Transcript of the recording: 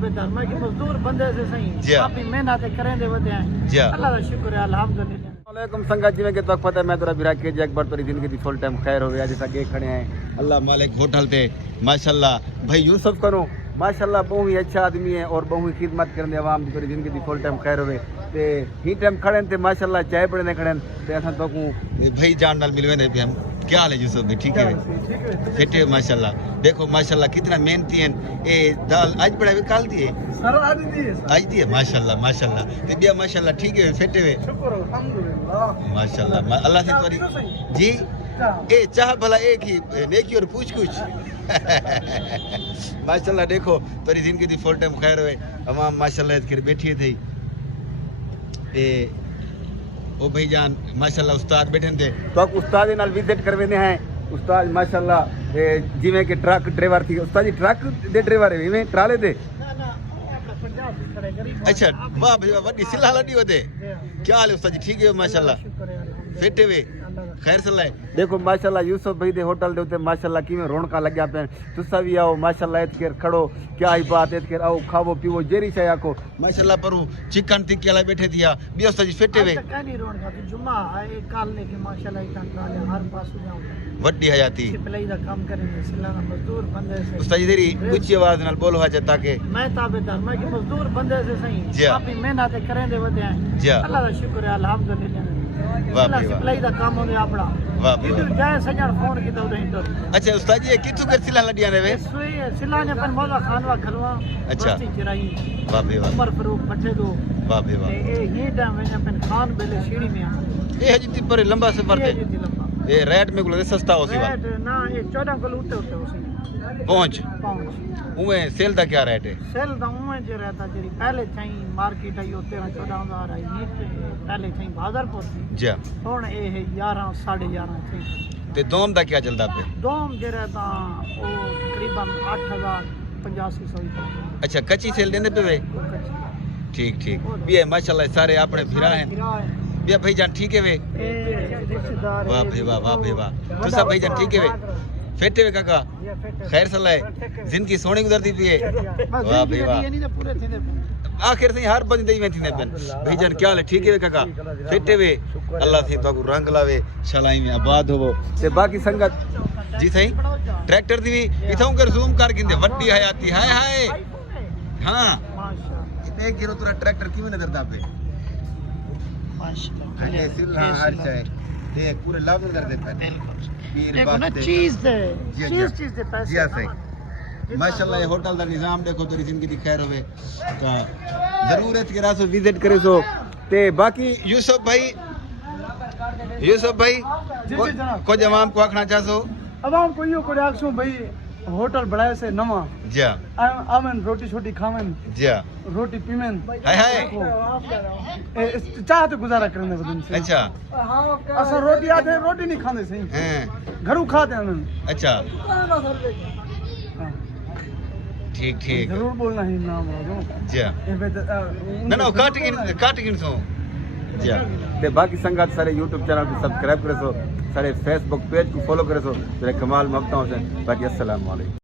ताबेदार मैं कि मजदूर बंदे से सही आप ही मेहनत करें दे वते हैं अल्लाह का शुक्र है अल्हम्दुलिल्लाह। वालेकुम संगत जी में के तक पता है मैं तेरा बिरा के एक बार तेरी जिंदगी दी फुल टाइम खैर हो गया जैसा के खड़े हैं अल्लाह मालिक होटल पे माशाल्लाह भाई यूसुफ करो माशाल्लाह बहुत ही अच्छा आदमी है और बहुत ही खिदमत करने आवाम दी तेरी जिंदगी दी फुल टाइम खैर होवे ते ही टाइम खड़े थे माशाल्लाह चाय पड़ने खड़े ते असा तो भाई जान नाल मिलवे ने भी हम क्या हाल है यूसुफ भाई ठीक है फिट है माशाल्लाह देखो माशाल्लाह कितना मेहनती हैं ए दाल आज बड़ा भी काल दिए सर आज दिए माशाल्लाह माशाल्लाह ते बिया माशाल्लाह ठीक है फिट है शुक्र अल्हम्दुलिल्लाह माशाल्लाह अल्लाह से तोरी जी ए चाह भला एक ही नेकी और पूछ कुछ माशाल्लाह देखो तोरी जिंदगी दी फुल टाइम खैर होए तमाम माशाल्लाह फिर बैठी थी ए ओ भाईजान माशाल्लाह उस्ताद बैठे थे तो उस्ताद नाल विजिट करवेने हैं उस्ताद माशाल्लाह जिवें के ट्रक ड्राइवर थी उस्ताद जी ट्रक दे ड्राइवर है इवें ट्राले दे अच्छा वाह भाई वाह वड्डी सिला लडी होते क्या हाल है उस्ताद जी ठीक है माशाल्लाह फिट है खैर सल्ला देखो माशाल्लाह यूसुफ भाई दे होटल दे उते माशाल्लाह किवें रौनका लग्या पे तुसा भी आओ माशाल्लाह इत के खड़ो क्या ही बात इत के आओ खावो पीवो जेरी चाय आको माशाल्लाह परू चिकन टिक्की वाला बैठे दिया भी उस्ताद जी फिट है कानी रौनका जुम्मा है काल ने के माशाल्लाह इतन काले हर पास जाऊं वड्डी हयाती सिपलाई दा काम करेंगे सिलाना मजदूर बंदे से उस्ताद जी तेरी ऊंची आवाज नाल बोलो हां ताकि मैं ताबेदार मैं कि मजदूर बंदे से सही आप ही मेहनत करें दे वते हैं अल्लाह का शुक्र है अल्हम्दुलिल्लाह वाह भाई वाह सिपलाई दा काम होने आपड़ा वाह भाई इधर जाए सजन फोन की तो नहीं अच्छा उस्ताद जी किथु कर सिला लडिया ने वे सिला ने पर मौला खानवा खलवा अच्छा चिराई वाह भाई वाह उमर फरूक पट्टे दो वाह भाई वाह ये टाइम में अपन खान बेले सीढ़ी में ए हजी पर लंबा सफर थे ए रेट में को सस्ता हो सी रेट ना ये 14 को उठे उठे उसी पहुंच उमे सेल दा क्या रेट है सेल दा उमे जे रहता जेरी पहले छई मार्केट आई 13-14 आई पहले छई बाजार पहुंची जी हुन ए है 11 11.5 छई ते दोम दा क्या चलदा पे दोम जे रहता ओ तकरीबन 8,085 अच्छा कच्ची सेल देंदे पे वे ठीक ठीक भी है माशाल्लाह सारे अपने भिरा हैं बिया भाईजान ठीक है वे वाह भाई वाह वाह भाई वाह तो सब भाईजान ठीक है वे फेटे वे काका खैर सल्ला है जिंदगी सोनी गुजरती पई है वाह भाई वाह आखिर से हर बंदे ही में थी ने बन भाईजान क्या हाल है ठीक है वे काका फेटे वे अल्लाह से तो रंग लावे शलाई में आबाद होवो ते बाकी संगत जी सही ट्रैक्टर दी भी इथों कर जूम कर गिंदे वड्डी हयाती हाय हाय हां इतने गिरो तेरा ट्रैक्टर किवें नजर दा पे माशाल्लाह सिल हर चाय ते पूरे लाभ नजर दे पे देखो ना चीज दे चीज दे पैसे जी सही माशाल्लाह ये होटल दा निजाम देखो तेरी जिंदगी दी खैर होवे तो जरूरत के रासो विजिट करे सो ते बाकी यूसुफ भाई को जवाब को आखना चाहसो अवाम को यो को आखसो भाई होटल बढ़ाए से नवा जी आवन रोटी छोटी खावन जी रोटी पीवन हाय हाय चाह तो गुजारा करने बदन से अच्छा असा रोटी आते रोटी नहीं खाने सही हैं घरू खाते हैं अच्छा ठीक ठीक जरूर बोलना है नाम जी ना काट गिन सो जी ते बाकी संगत सारे YouTube चैनल को सब्सक्राइब करे सो सारे Facebook पेज को फॉलो करे सो तेरे कमाल ममता हुसैन बाकी अस्सलाम वालेकुम।